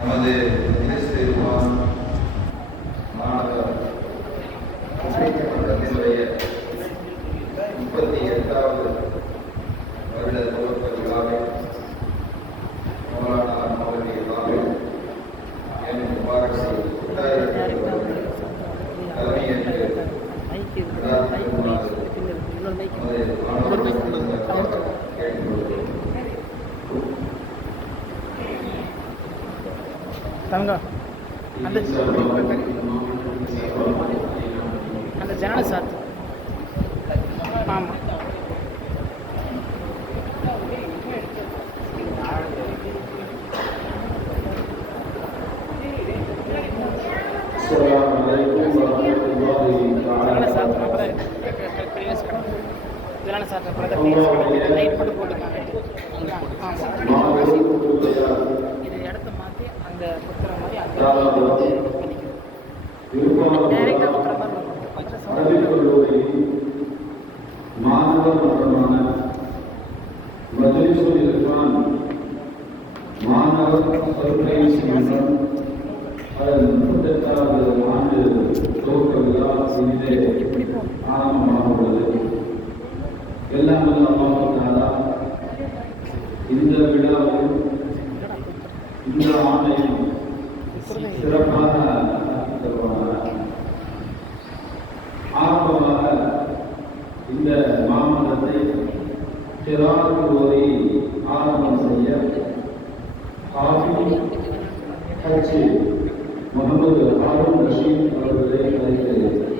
நமது மாணவர் முப்பத்தி எட்டாவது தங்கம் அந்த அந்த ஜான சாத்து. ஆமாம் ஜான சாத்து அப்புறம் லைட் போட்டு போட்டுக்காங்க. ஆரம்பமாகிறது இந்த விழாவும் சிறப்பாக ஆரம்பமாக இந்த மாமல்லத்தை சிறார் கோரி ஆரம்பம் செய்ய காஃபி கட்சி முகமது ஹாரூன் ரஷீத் அவர்களை அழைக்கிறேன்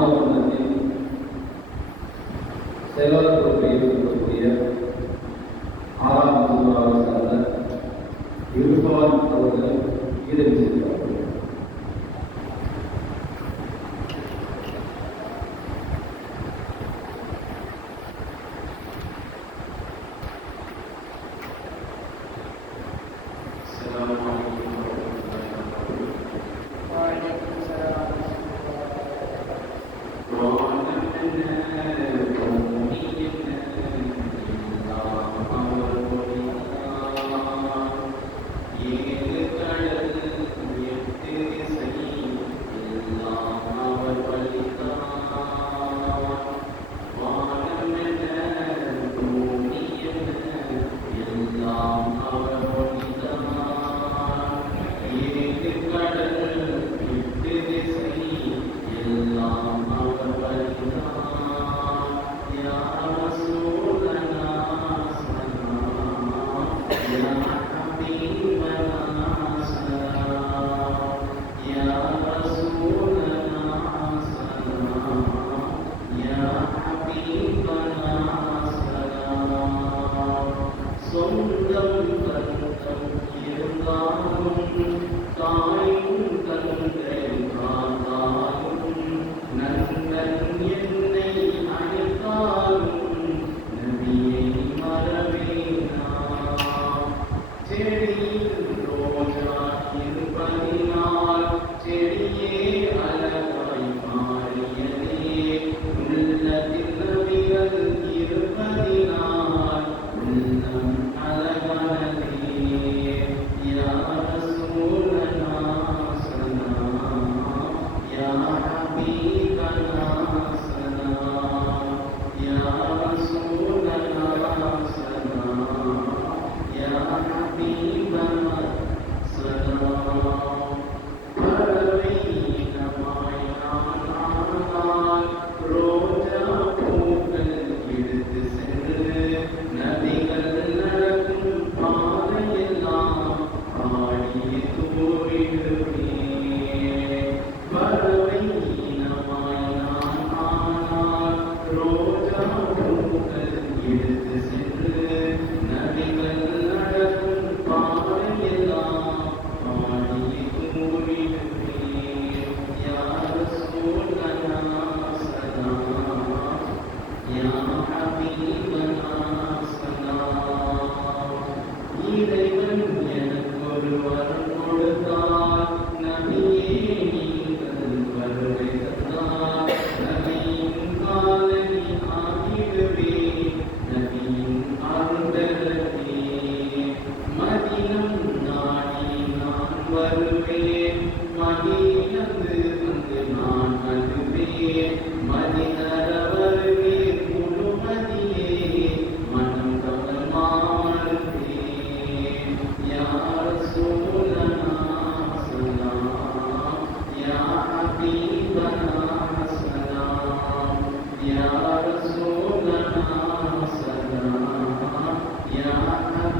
மாமல்லபுரத்தில் செல்வதற்கு உயர்த்தக்கூடிய சொந்தம் கருத்தம் இருந்தாலும் தாய்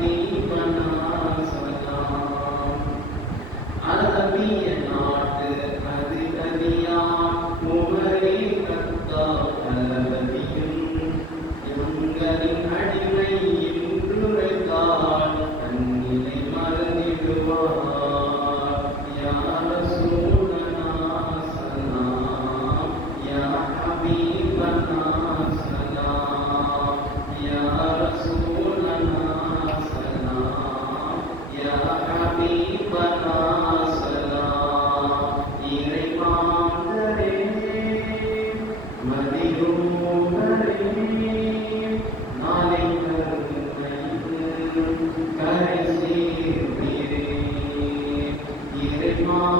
Amén.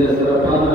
desdrapando